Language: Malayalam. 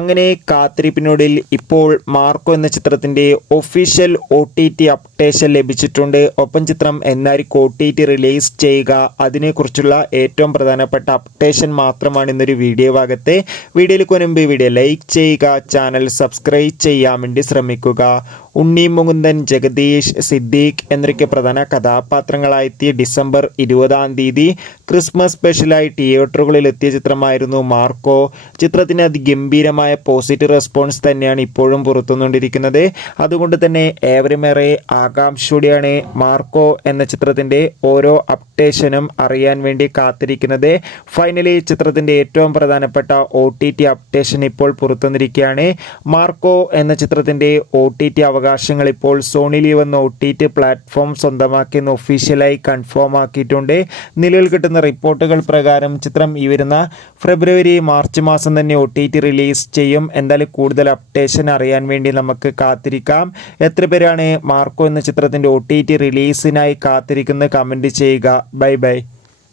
അങ്ങനെ കാത്തിരിപ്പിനൊടുവിൽ ഇപ്പോൾ മാർക്കോ എന്ന ചിത്രത്തിൻ്റെ ഒഫീഷ്യൽ OTT അപ്ഡേഷൻ ലഭിച്ചിട്ടുണ്ട്. ഒപ്പം ചിത്രം എന്നായിരിക്കും OTT റിലീസ് ചെയ്യുക, അതിനെക്കുറിച്ചുള്ള ഏറ്റവും പ്രധാനപ്പെട്ട അപ്ഡേഷൻ മാത്രമാണ് ഇന്നൊരു വീഡിയോ ഭാഗത്തെ. വീഡിയോയിലേക്ക് മുൻപ് വീഡിയോ ലൈക്ക് ചെയ്യുക, ചാനൽ സബ്സ്ക്രൈബ് ചെയ്യാൻ വേണ്ടി ശ്രമിക്കുക. ഉണ്ണി മുകുന്ദൻ, ജഗദീഷ്, സിദ്ദീഖ് എന്നൊക്കെ പ്രധാന കഥാപാത്രങ്ങളായെത്തിയ ഡിസംബർ 20 ക്രിസ്മസ് സ്പെഷ്യലായി തിയേറ്ററുകളിൽ എത്തിയ ചിത്രമായിരുന്നു മാർക്കോ. ചിത്രത്തിന് അതിഗംഭീരമായ പോസിറ്റീവ് റെസ്പോൺസ് തന്നെയാണ് ഇപ്പോഴും പുറത്തുകൊണ്ടിരിക്കുന്നത്. അതുകൊണ്ട് തന്നെ ഏവരുമേറെ ആകാംക്ഷയോടെയാണ് മാർക്കോ എന്ന ചിത്രത്തിൻ്റെ ഓരോ അപ്ഡേഷനും അറിയാൻ വേണ്ടി കാത്തിരിക്കുന്നത്. ഫൈനലി ചിത്രത്തിൻ്റെ ഏറ്റവും പ്രധാനപ്പെട്ട OTT അപ്ഡേഷൻ ഇപ്പോൾ പുറത്തുവന്നിരിക്കുകയാണ്. മാർക്കോ എന്ന ചിത്രത്തിൻ്റെ OTT അവകാശങ്ങൾ ഇപ്പോൾ സോണി ലീവ് എന്ന OTT പ്ലാറ്റ്ഫോം സ്വന്തമാക്കിയെന്ന് ഒഫീഷ്യലായി കൺഫേം ആക്കിയിട്ടുണ്ട്. നിലവിൽ കിട്ടുന്ന റിപ്പോർട്ടുകൾ പ്രകാരം ചിത്രം ഈ വരുന്ന ഫെബ്രുവരി മാർച്ച് മാസം തന്നെ OTT റിലീസ് ചെയ്യും. എന്തായാലും കൂടുതൽ അപ്ഡേഷൻ അറിയാൻ വേണ്ടി നമുക്ക് കാത്തിരിക്കാം. എത്ര പേരാണ് മാർക്കോ എന്ന ചിത്രത്തിൻ്റെ OTT റിലീസിനായി കാത്തിരിക്കുന്നത്? കമൻറ്റ് ചെയ്യുക. Bye bye.